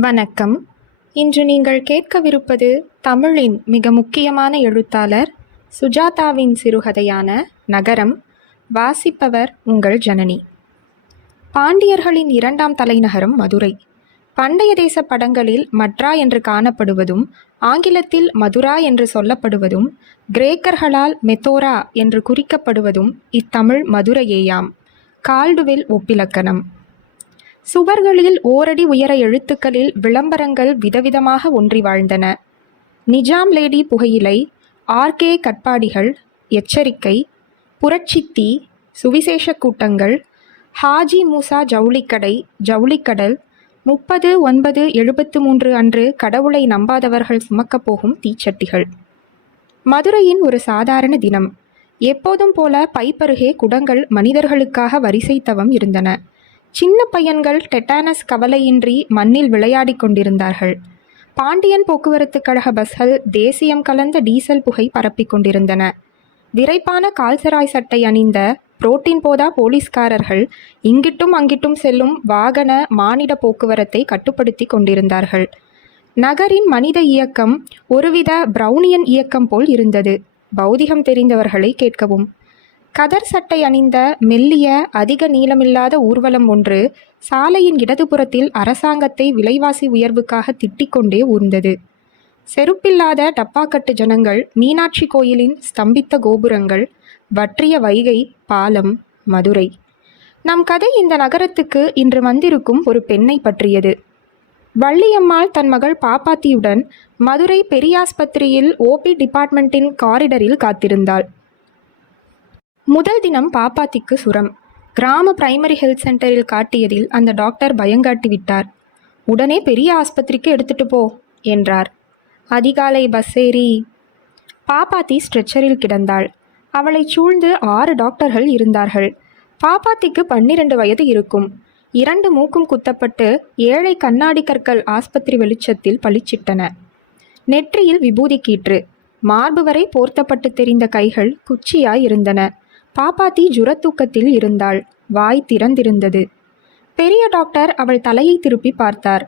வணக்கம். இன்று நீங்கள் கேட்கவிருப்பது தமிழின் மிக முக்கியமான எழுத்தாளர் சுஜாதாவின் சிறுகதையான நகரம். வாசிப்பவர் உங்கள் ஜனனி. பாண்டியர்களின் இரண்டாம் தலைநகரம் மதுரை. பண்டைய தேச படங்களில் மட்ரா என்று காணப்படுவதும் ஆங்கிலத்தில் மதுரா என்று சொல்லப்படுவதும் கிரேக்கர்களால் மெத்தோரா என்று குறிக்கப்படுவதும் இத்தமிழ் மதுரையேயாம். கால்டுவில் ஒப்பிலக்கணம். சுவர்களில் ஓரடி உயர எழுத்துக்களில் விளம்பரங்கள் விதவிதமாக ஒன்றி வாழ்ந்தன. நிஜாம் லேடி புகையிலை ஆர்கே கட்பாடிகள் எச்சரிக்கை புரட்சித்தீ சுவிசேஷ கூட்டங்கள் ஹாஜி மூசா ஜவுளிக்கடை ஜவுளிக்கடல் முப்பது ஒன்பது எழுபத்து மூன்று அன்று கடவுளை நம்பாதவர்கள் சுமக்கப் போகும் தீச்சட்டிகள். மதுரையின் ஒரு சாதாரண தினம். எப்போதும் போல பைப்பருகே குடங்கள் மனிதர்களுக்காக வரிசை தவம் இருந்தன. சின்ன பையன்கள் டெட்டானஸ் கவலையின்றி மண்ணில் விளையாடிக் கொண்டிருந்தார்கள். பாண்டியன் போக்குவரத்து கழக பஸ்கள் தேசியம் கலந்த டீசல் புகை பரப்பிக் கொண்டிருந்தன. விரைப்பான கால்சராய் சட்டை அணிந்த புரோட்டீன் போதா போலீஸ்காரர்கள் இங்கிட்டும் அங்கிட்டும் செல்லும் வாகன மானிட போக்குவரத்தை கட்டுப்படுத்தி கொண்டிருந்தார்கள். நகரின் மனித இயக்கம் ஒருவித பிரவுனியன் இயக்கம் போல் இருந்தது. பௌதிகம் தெரிந்தவர்களை கேட்கவும். கதர் சட்டை அணிந்த மெல்லிய அதிக நீளமில்லாத ஊர்வலம் ஒன்று சாலையின் இடதுபுறத்தில் அரசாங்கத்தை விலைவாசி உயர்வுக்காக திட்டிக்கொண்டே ஊர்ந்தது. செருப்பில்லாத டப்பாக்கட்டு ஜனங்கள் மீனாட்சி கோயிலின் ஸ்தம்பித்த கோபுரங்கள் வற்றிய வைகை பாலம் மதுரை. நம் கதை இந்த நகரத்துக்கு இன்று வந்திருக்கும் ஒரு பெண்ணை பற்றியது. வள்ளியம்மாள் தன் மகள் பாப்பாத்தியுடன் மதுரை பெரியாஸ்பத்திரியில் ஓபி டிபார்ட்மெண்ட்டின் காரிடரில் காத்திருந்தாள். முதல் தினம் பாப்பாத்திக்கு சுரம். கிராம பிரைமரி ஹெல்த் சென்டரில் காட்டியதில் அந்த டாக்டர் பயங்காட்டி விட்டார். உடனே பெரிய ஆஸ்பத்திரிக்கு எடுத்துட்டு போ என்றார். அதிகாலை பஸ் ஏறி. பாப்பாத்தி ஸ்ட்ரெச்சரில் கிடந்தாள். அவளைச் சூழ்ந்து ஆறு டாக்டர்கள் இருந்தார்கள். பாப்பாத்திக்கு பன்னிரண்டு வயது இருக்கும். இரண்டு மூக்கும் குத்தப்பட்டு ஏழை கண்ணாடி கற்கள் ஆஸ்பத்திரி வெளிச்சத்தில் பளிச்சிட்டன. நெற்றியில் விபூதி கீற்று. மார்பு வரை போர்த்தப்பட்டு தெரிந்த கைகள் குச்சியாய் இருந்தன. பாப்பாத்தி ஜுரத்தூக்கத்தில் இருந்தாள். வாய் திறந்திருந்தது. பெரிய டாக்டர் அவள் தலையை திருப்பி பார்த்தார்.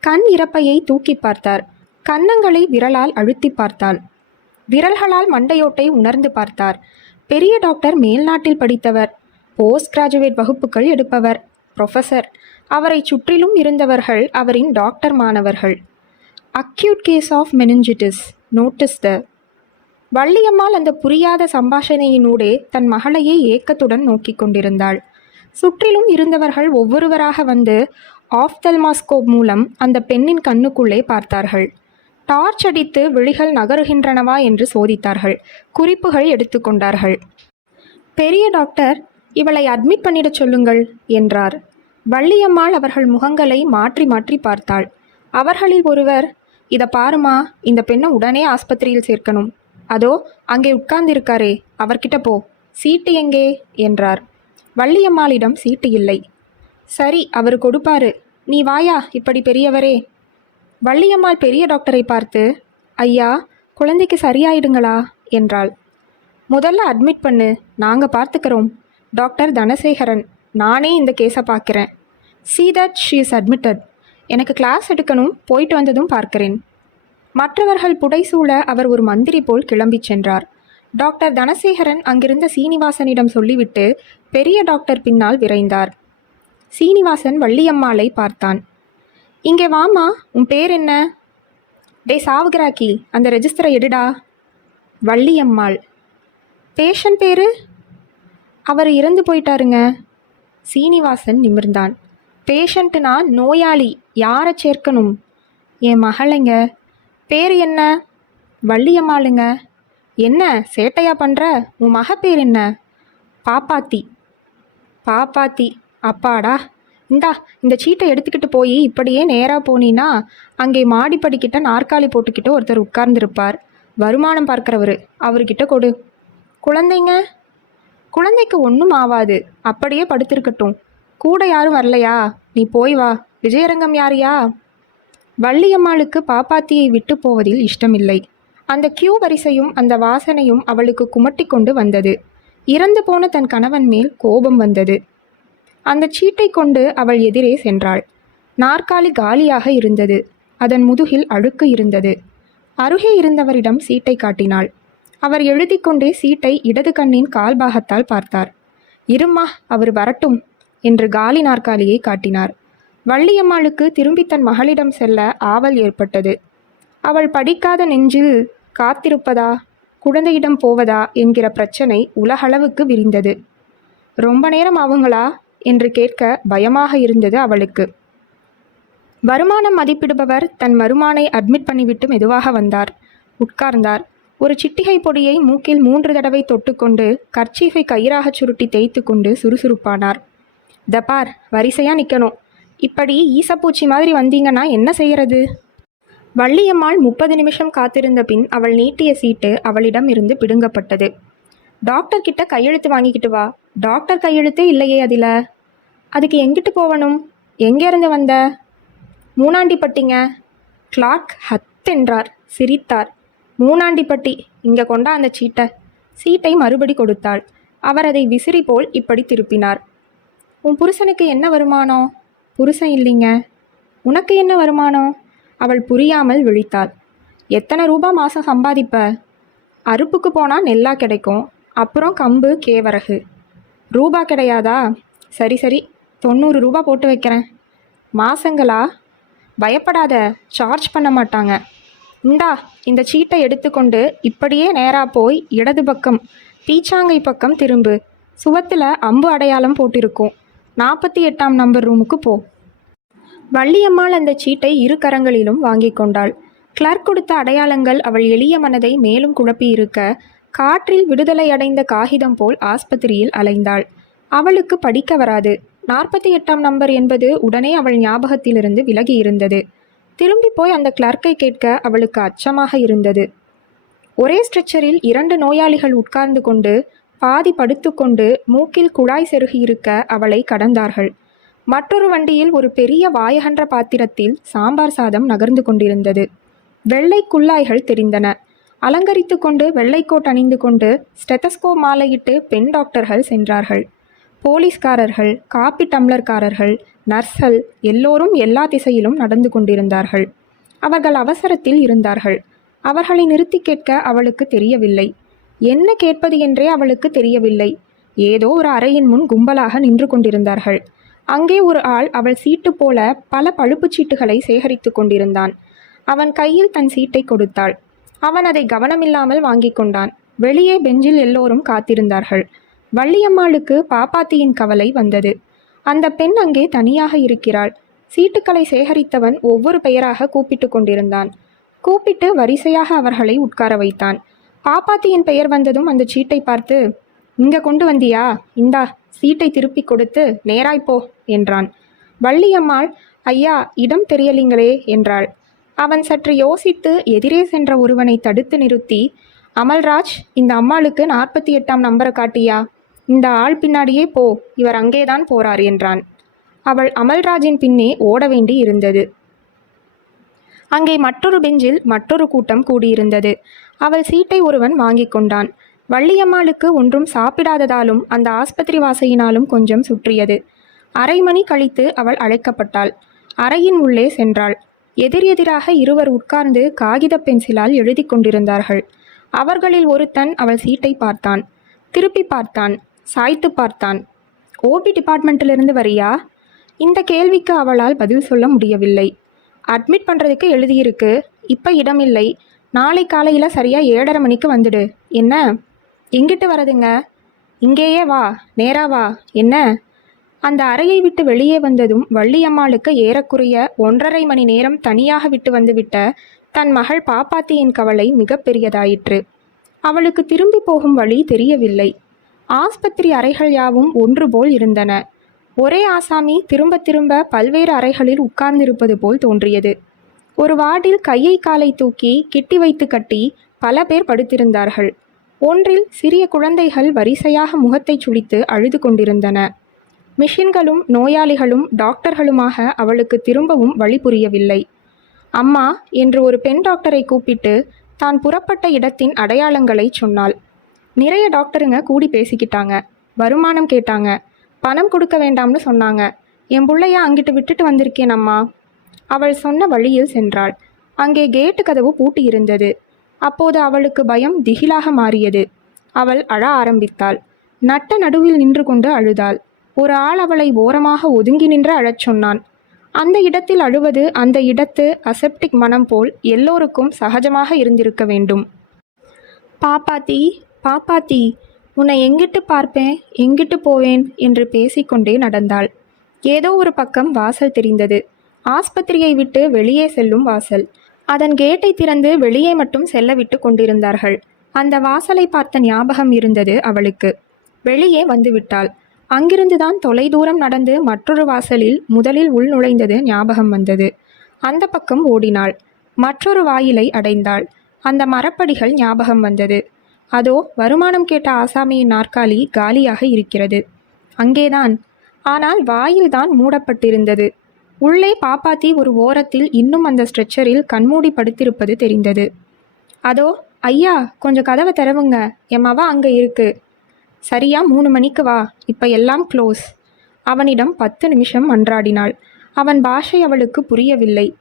கண் இறப்பையை தூக்கி பார்த்தார். கன்னங்களை விரலால் அழுத்தி பார்த்தாள். விரல்களால் மண்டையோட்டை உணர்ந்து பார்த்தார். பெரிய டாக்டர் மேல்நாட்டில் படித்தவர். போஸ்ட் கிராஜுவேட் வகுப்புகள் எடுப்பவர். ப்ரொஃபசர் அவரை சுற்றிலும் இருந்தவர்கள் அவரின் டாக்டர் மாணவர்கள் acute case of meningitis. Notice the Valliammal அந்த புரியாத சம்பாஷணையினூடே தன் மகளையே ஏக்கத்துடன் நோக்கி கொண்டிருந்தாள். சுற்றிலும் இருந்தவர்கள் ஒவ்வொருவராக வந்து ஆஃப்தல்மாஸ்கோப் மூலம் அந்த பெண்ணின் கண்ணுக்குள்ளே பார்த்தார்கள். டார்ச் அடித்து விழிகள் நகருகின்றனவா என்று சோதித்தார்கள். குறிப்புகள் எடுத்துக்கொண்டார்கள் பெரிய டாக்டர் இவளை அட்மிட் பண்ணிடச் சொல்லுங்கள் என்றார். வள்ளியம்மாள் அவர்கள் முகங்களை மாற்றி மாற்றி பார்த்தாள். அவர்களில் ஒருவர் இதை பாருமா இந்த பெண்ணை உடனே ஆஸ்பத்திரியில் சேர்க்கணும். அதோ அங்கே உட்கார்ந்திருக்காரே அவர்கிட்ட போ. சீட்டு எங்கே? என்றார். வள்ளியம்மாளிடம் சீட்டு இல்லை. சரி அவர் கொடுப்பாரு. நீ வாயா இப்படி பெரியவரே. வள்ளியம்மாள் பெரிய டாக்டரை பார்த்து ஐயா குழந்தைக்கு சரியாயிடுங்களா? என்றாள். முதல்ல அட்மிட் பண்ணு நாங்கள் பார்த்துக்கிறோம். டாக்டர் தனசேகரன் நானே இந்த கேஸை பார்க்குறேன். See that she is admitted எனக்கு கிளாஸ் எடுக்கணும் போயிட்டு வந்ததும் பார்க்கிறேன். மற்றவர்கள் புடைசூழ அவர் ஒரு மந்திரி போல் கிளம்பிச் சென்றார். டாக்டர் தனசேகரன் அங்கிருந்த சீனிவாசனிடம் சொல்லிவிட்டு பெரிய டாக்டர் பின்னால் விரைந்தார். சீனிவாசன் வள்ளியம்மாளை பார்த்தான். இங்கே வாமா உன் பேர் என்ன? டே சாவுகிராக்கி அந்த ரெஜிஸ்டரை எடுடா. வள்ளியம்மாள். பேஷண்ட் பேரு? அவர் இறந்து போயிட்டாருங்க. சீனிவாசன் நிமிர்ந்தான். பேஷண்ட்டுனா நோயாளி யாரை சேர்க்கணும்? என் மகளைங்க. பேர் என்ன? வள்ளியம்மாளுங்க. என்ன சேட்டையா பண்ணுற உன் மக பேர் என்ன? பாப்பாத்தி. பாப்பாத்தி அப்பாடா. இந்தா இந்த சீட்டை எடுத்துக்கிட்டு போய் இப்படியே நேராக போனீன்னா அங்கே மாடிப்படிக்கிட்ட நாற்காலி போட்டுக்கிட்டு ஒருத்தர் உட்கார்ந்துருப்பார். வருமானம் பார்க்குறவர். அவர்கிட்ட கொடு. குழந்தைங்க? குழந்தைக்கு ஒன்றும் ஆவாது. அப்படியே படுத்திருக்கட்டும். கூட யாரும் வரலையா? நீ போய் வா. விஜயரங்கம் யாரையா? வள்ளியம்மாளுக்கு பாப்பாத்தியை விட்டு போவதில் இஷ்டமில்லை. அந்த கியூ வரிசையும் அந்த வாசனையும் அவளுக்கு குமட்டி கொண்டு வந்தது. இறந்து போன தன் கணவன் மேல் கோபம் வந்தது. அந்த சீட்டை கொண்டு அவள் எதிரே சென்றாள். நாற்காலி காலியாக இருந்தது. அதன் முதுகில் அழுக்கு இருந்தது. அருகே இருந்தவரிடம் சீட்டை காட்டினாள். அவர் எழுதி கொண்டே சீட்டை இடது கண்ணின் கால்பாகத்தால் பார்த்தார். இரும்மா அவர் வரட்டும் என்று காலி நாற்காலியை காட்டினார். வள்ளியம்மாளுக்கு திரும்பி தன் மகளிடம் செல்ல ஆவல் ஏற்பட்டது. அவள் படிக்காத நெஞ்சில் காத்திருப்பதா குழந்தையிடம் போவதா என்கிற பிரச்சனை உலகளவுக்கு விரிந்தது. ரொம்ப நேரம் ஆகுங்களா? என்று கேட்க பயமாக இருந்தது அவளுக்கு. வருமானம் மதிப்பிடுபவர் தன் மருமானை அட்மிட் பண்ணிவிட்டு மெதுவாக வந்தார். உட்கார்ந்தார். ஒரு சிட்டிகை பொடியை மூக்கில் மூன்று தடவை தொட்டுக்கொண்டு கர்ச்சீஃபை கயிறாக சுருட்டி தேய்த்து கொண்டு சுறுசுறுப்பானார். "த பார் வரிசையாக நிற்கணும் இப்படி ஈசப்பூச்சி மாதிரி வந்தீங்கன்னா என்ன செய்யறது? வள்ளியம்மாள் முப்பது நிமிஷம் காத்திருந்த பின் அவள் நீட்டிய சீட்டு அவளிடம் இருந்து பிடுங்கப்பட்டது. டாக்டர் கிட்ட கையெழுத்து வாங்கிக்கிட்டு வா. டாக்டர் கையெழுத்தே இல்லையே அதில். அதுக்கு எங்கிட்டு போகணும் எங்கேருந்து வந்த? மூணாண்டிப்பட்டிங்க. கிளார்க் ஹத்தென்றார் சிரித்தார். மூணாண்டிப்பட்டி. இங்கே கொண்டா அந்த சீட்டை. சீட்டை மறுபடி கொடுத்தாள். அவர் அதை விசிறி போல் இப்படி திருப்பினார். உன் புருஷனுக்கு என்ன வருமானம்? புருஷன் இல்லைங்க. உனக்கு என்ன வருமானம்? அவள் புரியாமல் விழித்தாள். எத்தனை ரூபா மாதம் சம்பாதிப்ப? அறுப்புக்கு போனால் நெல்லா கிடைக்கும் அப்புறம் கம்பு கேவரகு. ரூபா கிடையாதா? சரி சரி தொண்ணூறு ரூபா போட்டு வைக்கிறேன். மாசங்களா? பயப்படாத சார்ஜ் பண்ண மாட்டாங்க. இந்தா இந்த சீட்டை எடுத்துக்கொண்டு இப்படியே நேராக போய் இடது பக்கம் பீச்சாங்கை பக்கம் திரும்பு. சுவத்தில் அம்பு அடையாளம் போட்டிருக்கும். நாற்பத்தி எட்டாம் நம்பர் ரூமுக்கு போ. வள்ளியம்மாள் அந்த சீட்டை இரு கரங்களிலும் வாங்கி கொண்டாள். கிளர்க் கொடுத்த அடையாளங்கள் அவள் எளிய மனதை மேலும் குழப்பியிருக்க காற்றில் விடுதலை அடைந்த காகிதம் போல் ஆஸ்பத்திரியில் அலைந்தாள். அவளுக்கு படிக்க வராது. நாற்பத்தி எட்டாம் நம்பர் என்பது உடனே அவள் ஞாபகத்திலிருந்து விலகி இருந்தது திரும்பி போய் அந்த கிளர்க்கை கேட்க அவளுக்கு அச்சமாக இருந்தது. ஒரே ஸ்ட்ரெச்சரில் இரண்டு நோயாளிகள் உட்கார்ந்து கொண்டு பாதி படுத்துக்கொண்டு மூக்கில் குழாய் செருகி இருக்க அவளை கடந்தார்கள். மற்றொரு வண்டியில் ஒரு பெரிய வாயகன்ற பாத்திரத்தில் சாம்பார் சாதம் நகர்ந்து கொண்டிருந்தது. வெள்ளை குள்ளாய்கள் தெரிந்தன. அலங்கரித்து கொண்டு வெள்ளைக்கோட் அணிந்து கொண்டு ஸ்டெத்தஸ்கோ மாலையிட்டு பெண் டாக்டர்கள் சென்றார்கள். போலீஸ்காரர்கள் காப்பி டம்ளர்காரர்கள் நர்ஸ்கள் எல்லோரும் எல்லா திசையிலும் நடந்து கொண்டிருந்தார்கள். அவர்கள் அவசரத்தில் இருந்தார்கள். அவர்களை நிறுத்தி கேட்க அவளுக்கு தெரியவில்லை. என்ன கேட்பது என்றே அவளுக்கு தெரியவில்லை. ஏதோ ஒரு அறையின் முன் கும்பலாக நின்று கொண்டிருந்தார்கள். அங்கே ஒரு ஆள் அவள் சீட்டு போல பல பழுப்புச் சீட்டுகளை சேகரித்து கொண்டிருந்தான். அவன் கையில் தன் சீட்டை கொடுத்தாள். அவன் அதை கவனமில்லாமல் வாங்கி கொண்டான். வெளியே பெஞ்சில் எல்லோரும் காத்திருந்தார்கள். வள்ளியம்மாளுக்கு பாப்பாத்தியின் கவலை வந்தது. அந்த பெண் அங்கே தனியாக இருக்கிறாள். சீட்டுக்களை சேகரித்தவன் ஒவ்வொரு பெயராக கூப்பிட்டு கொண்டிருந்தான். கூப்பிட்டு வரிசையாக அவர்களை உட்கார வைத்தான். பாப்பாத்தியின் பெயர் வந்ததும் அந்த சீட்டை பார்த்து இங்க கொண்டு வந்தியா? இந்தா சீட்டை திருப்பி கொடுத்து நேராய் போ என்றான். வள்ளியம்மாள் ஐயா இடம் தெரியலிங்களே என்றாள். அவன் சற்று யோசித்து எதிரே சென்ற ஒருவனை தடுத்து நிறுத்தி அமல்ராஜ் இந்த அம்மாளுக்கு நாற்பத்தி எட்டாம் நம்பரை காட்டியா? இந்த ஆள் பின்னாடியே போ இவர் அங்கேதான் போறார் என்றான். அவள் அமல்ராஜின் பின்னே ஓட வேண்டி இருந்தது. அங்கே மற்றொரு பெஞ்சில் மற்றொரு கூட்டம் கூடியிருந்தது. அவள் சீட்டை ஒருவன் வாங்கிக் கொண்டான். வள்ளியம்மாளுக்கு ஒன்றும் சாப்பிடாததாலும் அந்த ஆஸ்பத்திரி வாசையினாலும் கொஞ்சம் சுற்றியது. அரை மணி கழித்து அவள் அழைக்கப்பட்டாள். அறையின் உள்ளே சென்றாள். எதிர் எதிராக இருவர் உட்கார்ந்து காகித பென்சிலால் எழுதி கொண்டிருந்தார்கள். அவர்களில் ஒருத்தன் அவள் சீட்டை பார்த்தான். திருப்பி பார்த்தான். சாய்த்து பார்த்தான். ஓபி டிபார்ட்மெண்ட்டிலிருந்து வரியா? இந்த கேள்விக்கு அவளால் பதில் சொல்ல முடியவில்லை. அட்மிட் பண்ணுறதுக்கு எழுதியிருக்கு. இப்போ இடம் இல்லை நாளை காலையில் சரியாக ஏழரை மணிக்கு வந்துடு. என்ன? எங்கிட்டு வரதுங்க? இங்கேயே வா. நேரா வா. என்ன? அந்த அறையை விட்டு வெளியே வந்ததும் வள்ளியம்மாளுக்கு ஏறக்குறைய ஒன்றரை மணி நேரம் தனியாக விட்டு வந்துவிட்ட தன் மகள் பாப்பாத்தியின் கவலை மிகப்பெரியதாயிற்று அவளுக்கு திரும்பி போகும் வழி தெரியவில்லை. ஆஸ்பத்திரி அறைகள் யாவும் ஒன்று போல் இருந்தன. ஒரே ஆசாமி திரும்ப திரும்ப பல்வேறு அறைகளில் உட்கார்ந்திருப்பது போல் தோன்றியது. ஒரு வார்டில் கையை காலை தூக்கி கிட்டி வைத்து கட்டி பல பேர் படுத்திருந்தார்கள். ஒன்றில் சிறிய குழந்தைகள் வரிசையாக முகத்தை சுளித்து அழுது கொண்டிருந்தன. மிஷின்களும் நோயாளிகளும் டாக்டர்களுமாக அவளுக்கு திரும்பவும் வழி புரியவில்லை. அம்மா என்று ஒரு பெண் டாக்டரை கூப்பிட்டு தான் புறப்பட்ட இடத்தின் அடையாளங்களை சொன்னாள். நிறைய டாக்டருங்க கூடி பேசிக்கிட்டாங்க. வருமானம் கேட்டாங்க. பணம் கொடுக்க வேண்டாம்னு சொன்னாங்க. என் பிள்ளையா அங்கிட்டு விட்டுட்டு வந்திருக்கேன் அம்மா அவள் சொன்ன வழியில் சென்றாள். அங்கே கேட்டு கதவு பூட்டி இருந்தது. அப்போது அவளுக்கு பயம் திகிலாக மாறியது. அவள் அழ ஆரம்பித்தாள். நட்ட நடுவில் நின்று கொண்டு அழுதாள். ஒரு ஆள் அவளை ஓரமாக ஒதுங்கி நின்று அழச் சொன்னான். அந்த இடத்தில் அழுவது அந்த இடத்து அசெப்டிக் மனம் போல் எல்லோருக்கும் சகஜமாக இருந்திருக்க வேண்டும். பாப்பாத்தி பாப்பாத்தி உன்னை எங்கிட்டு பார்ப்பேன் எங்கிட்டு போவேன் என்று பேசிக்கொண்டே நடந்தாள். ஏதோ ஒரு பக்கம் வாசல் தெரிந்தது. ஆஸ்பத்திரியை விட்டு வெளியே செல்லும் வாசல். அதன் கேட்டை திறந்து வெளியே மட்டும் செல்ல விட்டு கொண்டிருந்தார்கள். அந்த வாசலை பார்த்த ஞாபகம் இருந்தது அவளுக்கு. வெளியே வந்துவிட்டாள் அங்கிருந்துதான் தொலைதூரம் நடந்து மற்றொரு வாசலில் முதலில் உள் நுழைந்தது ஞாபகம் வந்தது. அந்த பக்கம் ஓடினாள். மற்றொரு வாயிலை அடைந்தாள். அந்த மரப்படிகள் ஞாபகம் வந்தது. அதோ வருமானம் கேட்ட ஆசாமியின் நாற்காலி காலியாக இருக்கிறது. அங்கேதான். ஆனால் வாயில்தான் மூடப்பட்டிருந்தது. உள்ளே பாப்பாத்தி ஒரு ஓரத்தில் இன்னும் அந்த ஸ்ட்ரெச்சரில் கண்மூடி படுத்திருப்பது தெரிந்தது. அதோ ஐயா கொஞ்சம் கதவை திறவுங்க. என் அங்கே இருக்கு. சரியா மூணு மணிக்கு வா. இப்போ எல்லாம் க்ளோஸ். அவனிடம் பத்து நிமிஷம் மன்றாடினாள். அவன் பாஷை அவளுக்கு புரியவில்லை.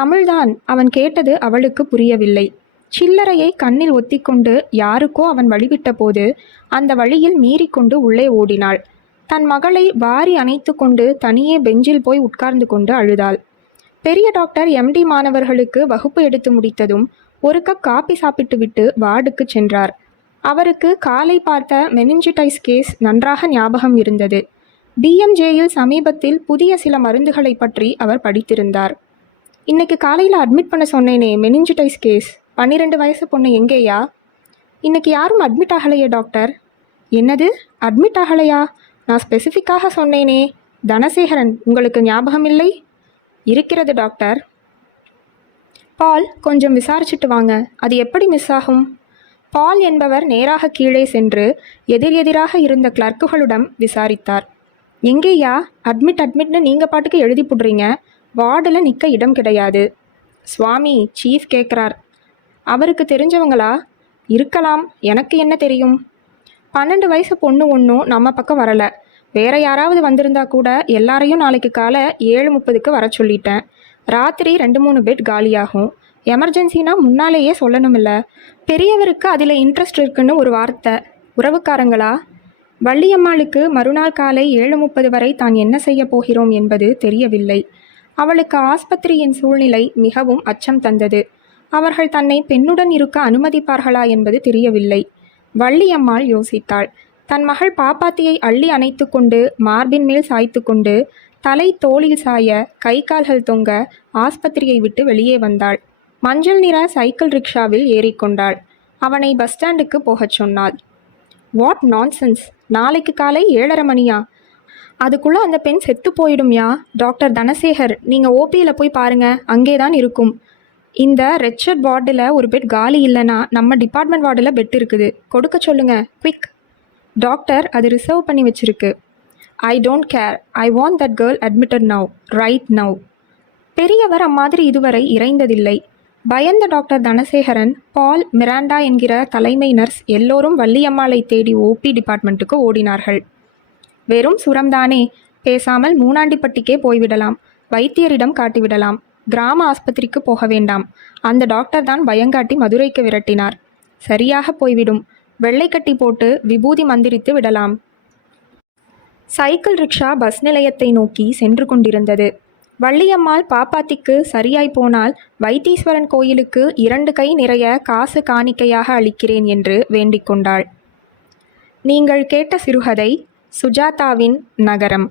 தமிழ்தான். அவன் கேட்டது அவளுக்கு புரியவில்லை. சில்லறையை கண்ணில் ஒத்திக்கொண்டு யாருக்கோ அவன் வழிவிட்ட போது அந்த வழியில் மீறிக்கொண்டு உள்ளே ஓடினாள். தன் மகளை வாரி அணைத்து கொண்டு தனியே பெஞ்சில் போய் உட்கார்ந்து கொண்டு அழுதாள். பெரிய டாக்டர் எம்டி மாணவர்களுக்கு வகுப்பு எடுத்து முடித்ததும் ஒரு கப் காபி சாப்பிட்டு விட்டு வார்டுக்கு சென்றார். அவருக்கு காலை பார்த்த மெனிஞ்சிடைஸ் கேஸ் நன்றாக ஞாபகம் இருந்தது. பிஎம்ஜேயில் சமீபத்தில் புதிய சில மருந்துகளை பற்றி அவர் படித்திருந்தார். இன்னைக்கு காலையில் அட்மிட் பண்ண சொன்னேனே மெனிஞ்சிடைஸ் கேஸ். பன்னிரெண்டு வயசு பொண்ணு எங்கேயா? இன்னைக்கு யாரும் அட்மிட் ஆகலையே டாக்டர் என்னது? அட்மிட் ஆகலையா? நான் ஸ்பெசிஃபிக்காக சொன்னேனே. தனசேகரன் உங்களுக்கு ஞாபகம் இல்லை இருக்கிறது டாக்டர் பால் கொஞ்சம் விசாரிச்சுட்டு வாங்க. அது எப்படி மிஸ் ஆகும்? பால் என்பவர் நேராக கீழே சென்று எதிர் எதிராக இருந்த கிளர்க்குகளிடம் விசாரித்தார். எங்கேயா? அட்மிட் அட்மிட்னு நீங்கள் பாட்டுக்கு எழுதி போடுறீங்க. வார்டில் நிற்க இடம் கிடையாது. சுவாமி சீஃப் கேட்குறார் அவருக்கு தெரிஞ்சவங்களா? இருக்கலாம். எனக்கு என்ன தெரியும்? பன்னெண்டு வயசு பொண்ணு ஒன்றும் நம்ம பக்கம் வரலை. வேற யாராவது வந்திருந்தா கூட எல்லாரையும் நாளைக்கு காலை ஏழு முப்பதுக்கு வர சொல்லிட்டேன். ராத்திரி ரெண்டு மூணு பெட் காலியாகும். எமர்ஜென்சினா முன்னாலேயே சொல்லணுமில்ல பெரியவருக்கு அதில் இன்ட்ரெஸ்ட் இருக்குன்னு ஒரு வார்த்தை. உறவுக்காரங்களா? வள்ளியம்மாளுக்கு மறுநாள் காலை ஏழு முப்பது வரை தான் என்ன செய்ய போகிறோம் என்பது தெரியவில்லை. அவளுக்கு ஆஸ்பத்திரியின் சூழ்நிலை மிகவும் அச்சம் தந்தது. அவர்கள் தன்னை பெண்ணுடன் இருக்க அனுமதிப்பார்களா என்பது தெரியவில்லை. வள்ளியம்மாள் யோசித்தாள். தன் மகள் பாப்பாத்தியை அள்ளி அணைத்து கொண்டு மார்பின் மேல் சாய்த்து கொண்டு தலை தோளில் சாய கை கால்கள் தொங்க ஆஸ்பத்திரியை விட்டு வெளியே வந்தாள். மஞ்சள் நிற சைக்கிள் ரிக்ஷாவில் ஏறிக்கொண்டாள் அவனை பஸ் ஸ்டாண்டுக்கு போகச் சொன்னாள். வாட் நான்சென்ஸ் நாளைக்கு காலை ஏழரை மணியா? அதுக்குள்ளே அந்த பெண் செத்து போயிடும்யா டாக்டர் தனசேகர் நீங்கள் ஓபியில் போய் பாருங்க. அங்கே தான் இருக்கும். இந்த ரெச்சர்ட் வார்டில் ஒரு பெட் காலி இல்லைன்னா நம்ம டிபார்ட்மெண்ட் வார்டில் பெட் இருக்குது. கொடுக்க சொல்லுங்கள் குவிக் டாக்டர் அது ரிசர்வ் பண்ணி வச்சிருக்கு. I don't care I want that girl admitted now right now பெரியவர் அம்மாதிரி இதுவரை இறைந்ததில்லை. பயந்த டாக்டர் தனசேகரன் பால் மிராண்டா என்கிற தலைமை நர்ஸ் எல்லோரும் வள்ளியம்மாளை தேடி ஓபி டிபார்ட்மெண்ட்டுக்கு ஓடினார்கள். வெறும் சுரம்தானே. பேசாமல் மூணாண்டிப்பட்டிக்கே போய்விடலாம். வைத்தியரிடம் காட்டிவிடலாம். கிராம ஆஸ்பத்திரிக்கு போக வேண்டாம். அந்த டாக்டர் தான் பயங்காட்டி மதுரைக்கு விரட்டினார். சரியாக போய்விடும். வெள்ளைக்கட்டி போட்டு விபூதி மந்திரித்து விடலாம். சைக்கிள் ரிக்ஷா பஸ் நிலையத்தை நோக்கி சென்று கொண்டிருந்தது. வள்ளியம்மாள் பாப்பாத்திக்கு சரியாய் போனால் வைத்தீஸ்வரன் கோயிலுக்கு இரண்டு கை நிறைய காசு காணிக்கையாக அளிக்கிறேன் என்று வேண்டிக் கொண்டாள். நீங்கள் கேட்ட சிறுகதை சுஜாதாவின் நகரம்.